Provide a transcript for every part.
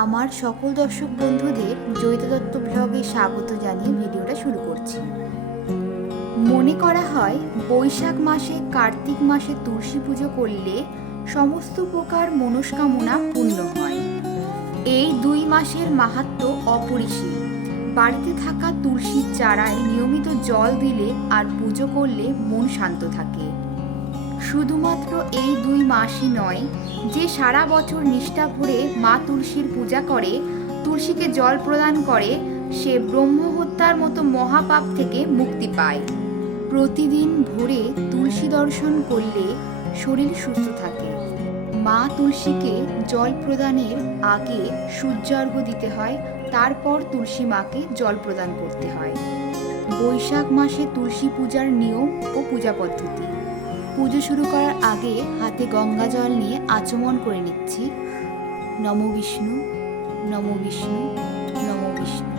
আমার সকল দর্শক বন্ধুদের জয়িতা দত্ত ব্লগে স্বাগত জানিয়ে ভিডিওটা শুরু করছি। মনে করা হয় বৈশাখ মাসে কার্তিক মাসে তুলসী পুজো করলে সমস্ত প্রকার মনস্কামনা পূর্ণ হয়। এই 2 মাসের মাহাত্ম্য অপরিসীম। বাড়িতে থাকা তুলসীর চারায় নিয়মিত জল দিলে আর পুজো করলে মন শান্ত থাকে। শুধুমাত্র এই 2 মাসই নয়, যে সারা বছর নিষ্ঠা ভরে মা তুলসীর পূজা করে, তুলসীকে জল প্রদান করে, সে ব্রহ্মহত্যার মতো মহাপাপ থেকে মুক্তি পায়। প্রতিদিন ভোরে তুলসী দর্শন করলে শরীর সুস্থ থাকে। মা তুলসীকে জল প্রদানের আগে সূর্যার্ঘ্য দিতে হয়, তারপর তুলসী মাকে জল প্রদান করতে হয়। বৈশাখ মাসে তুলসী পূজার নিয়ম ও পূজা পদ্ধতি। পুজো শুরু করার আগে হাতে গঙ্গা জল নিয়ে আচমন করে নিচ্ছি। নমো বিষ্ণু, নমো বিষ্ণু, নমো বিষ্ণু।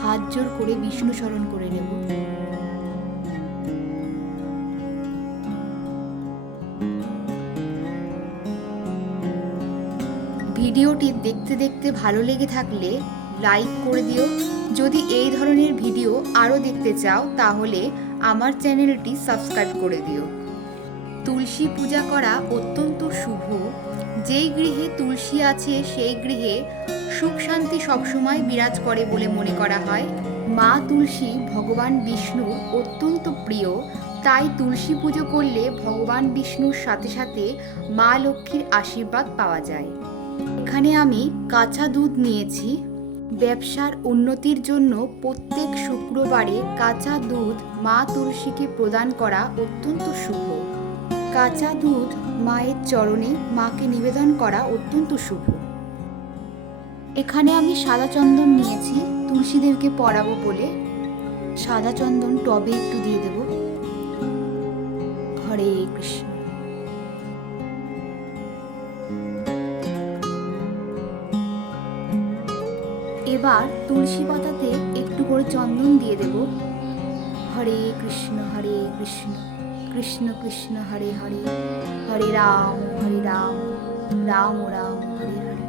হাত জোর করে বিষ্ণু স্মরণ করে নেব। ভিডিওটি দেখতে দেখতে ভালো লেগে থাকলে লাইক করে দিও। যদি এই ধরনের ভিডিও আরও দেখতে চাও তাহলে আমার চ্যানেলটি সাবস্ক্রাইব করে দিও। তুলসী পূজা করা অত্যন্ত শুভ। যেই গৃহে তুলসী আছে সেই গৃহে সুখ শান্তি সবসময় বিরাজ করে বলে মনে করা হয়। মা তুলসী ভগবান বিষ্ণুর অত্যন্ত প্রিয়, তাই তুলসী পুজো করলে ভগবান বিষ্ণুর সাথে সাথে মা লক্ষ্মীর আশীর্বাদ পাওয়া যায়। এখানে আমি কাঁচা দুধ নিয়েছি। ব্যবসার উন্নতির জন্য প্রত্যেক শুক্রবারে কাঁচা দুধ মা তুলসীকে প্রদান করা অত্যন্ত শুভ। কাঁচা দুধ মায়ের চরণে মাকে নিবেদন করা অত্যন্ত শুভ। এখানে আমি সাদা চন্দন নিয়েছি তুলসী দেবকে পরাবো বলে। সাদা চন্দন টবে একটু দিয়ে দেব। হরে কৃষ্ণ। এবার তুলসী পাতাতে একটু করে চন্দন দিয়ে দেব। হরে কৃষ্ণ, কৃষ্ণ কৃষ্ণ হরে হরে, হরে রাম, রাম রাম হরে হরে।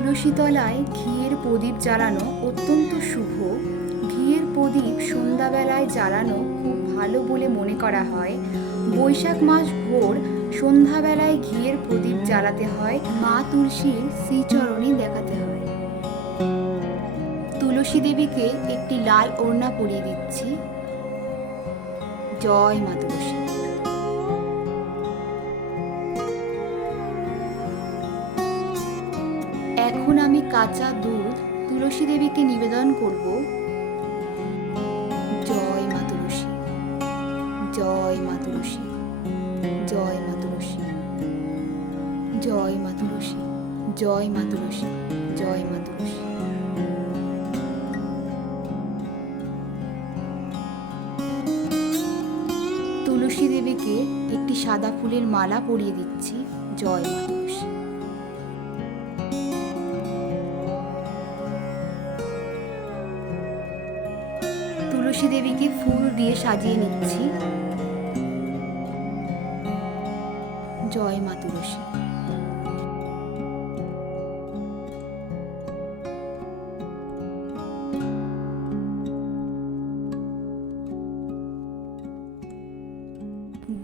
তুলসীতলায় ঘিয়ের প্রদীপ জ্বালানো অত্যন্ত শুভ। ঘিয়ের প্রদীপ সন্ধ্যাবেলায় জ্বালানো খুব ভালো বলে মনে করা হয়। বৈশাখ মাস ভোর সন্ধ্যাবেলায় ঘিয়ের প্রদীপ জ্বালাতে হয়, মা তুলসীর শ্রীচরণে দেখাতে হয়। তুলসী দেবীকে একটি লাল ওড়না পরিয়ে দিচ্ছি। জয় মা তুলসী। এখন আমি কাঁচা দুধ তুলসী দেবীকে নিবেদন করব। জয় মা তুলসী, জয় মা তুলসী, জয় মা তুলসী, জয় মা তুলসী, জয় মা তুলসী, জয় মা তুলসী। তুলসী দেবীকে একটি সাদা ফুলের মালা পরিয়ে দিচ্ছি। জয় মা তুলসী। তুলসী দেবীকে ফুল দিয়ে সাজিয়ে নিচ্ছি। জয় মা তুলসী।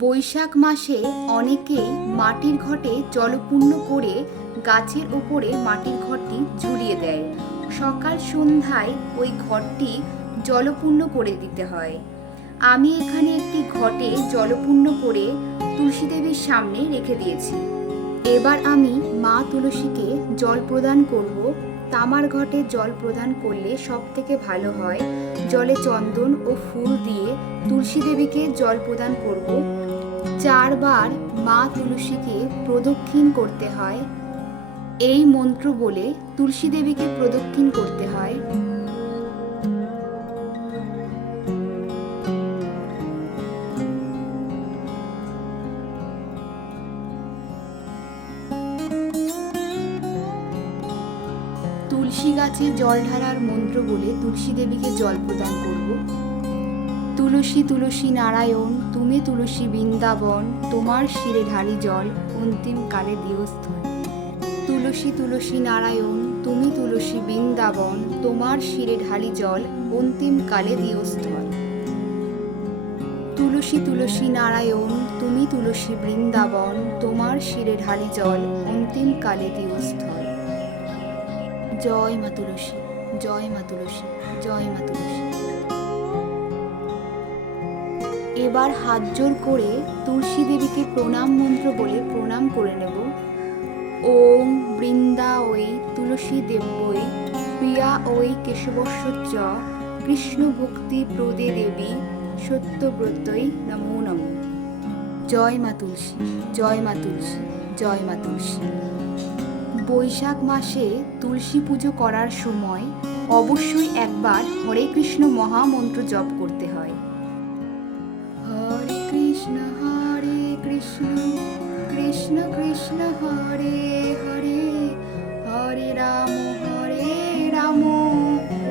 বৈশাখ মাসে অনেকেই মাটির ঘটে জলপূর্ণ করে গাছের ওপরে মাটির ঘরটি ঝুলিয়ে দেয়। সকাল সন্ধ্যায় ওই ঘরটি জলপূর্ণ করে দিতে হয়। আমি এখানে একটি ঘটে জলপূর্ণ করে তুলসী দেবীর সামনে রেখে দিয়েছি। এবার আমি মা তুলসীকে জল প্রদান করব। তামার ঘটে জল প্রদান করলে সব থেকে ভালো হয়। জলে চন্দন ও ফুল দিয়ে তুলসী দেবীকে জল প্রদান করব। 4 বার মা তুলসীকে প্রদক্ষিণ করতে হয়। এই মন্ত্র বলে তুলসী দেবীকে প্রদক্ষিণ করতে হয়। গাছে জল ঢালার মন্ত্র বলে তুলসী দেবীকে জল প্রদান করব। তুলসী তুলসী নারায়ণ তুমি তুলসী বৃন্দাবন, তোমার শিরে ঢালি জল অন্তিম কালে দিও স্থল। তুলসী তুলসী নারায়ণ তুমি তুলসী বৃন্দাবন, তোমার শিরে ঢালি জল অন্তিম কালে দিও স্থল। তুলসী তুলসী নারায়ণ তুমি তুলসী বৃন্দাবন, তোমার শিরে ঢালি জল অন্তিম কালে দিও স্থল। জয় মা তুলসী, জয় মা তুলসী, জয় মা তুলসী। এবার হাত জোর করে তুলসী দেবীকে প্রণাম মন্ত্র বলে প্রণাম করে নেব। ওম বৃন্দা ওই তুলসী দেব্যই প্রিয়া ওই কেশবস্য চ কৃষ্ণ ভক্তি প্রদে দেবী সত্যব্রতই নমো নমো। জয় মা তুলসী, জয় মা তুলসী, জয় মা তুলসী। বৈশাখ মাসে তুলসী পুজো করার সময় অবশ্যই একবার হরে কৃষ্ণ মহামন্ত্র জপ করতে হয়। হরে কৃষ্ণ কৃষ্ণ কৃষ্ণ হরে হরে, হরে রাম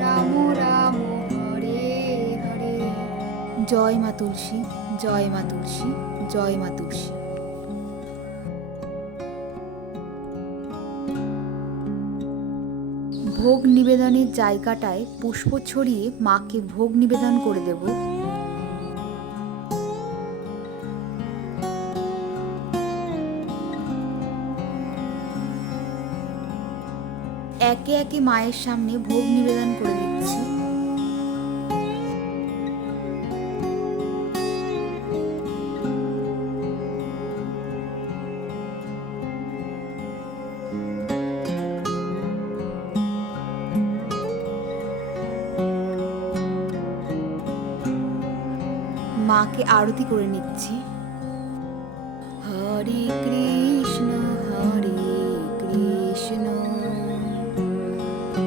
রাম রাম হরে হরে। জয় মা তুলসী, জয় মা তুলসী, জয় মা তুলসী। ভোগ নিবেদনের জায়গাটায় পুষ্প ছড়িয়ে মাকে ভোগ নিবেদন করে দেব। একে একে মায়ের সামনে ভোগ নিবেদন করে দিচ্ছি। মাকে আরতি করে নিচ্ছি। হরে কৃষ্ণ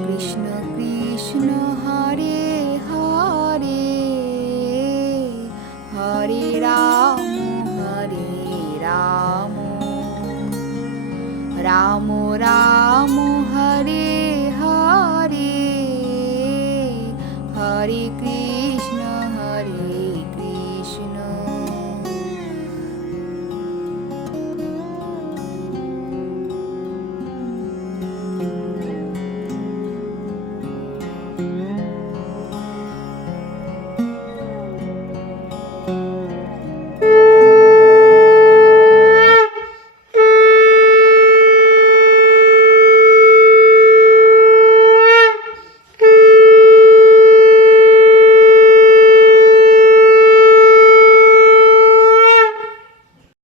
কৃষ্ণ কৃষ্ণ হরে হরে, হরে রাম রাম রাম হরে হরে, হরে কৃষ্ণ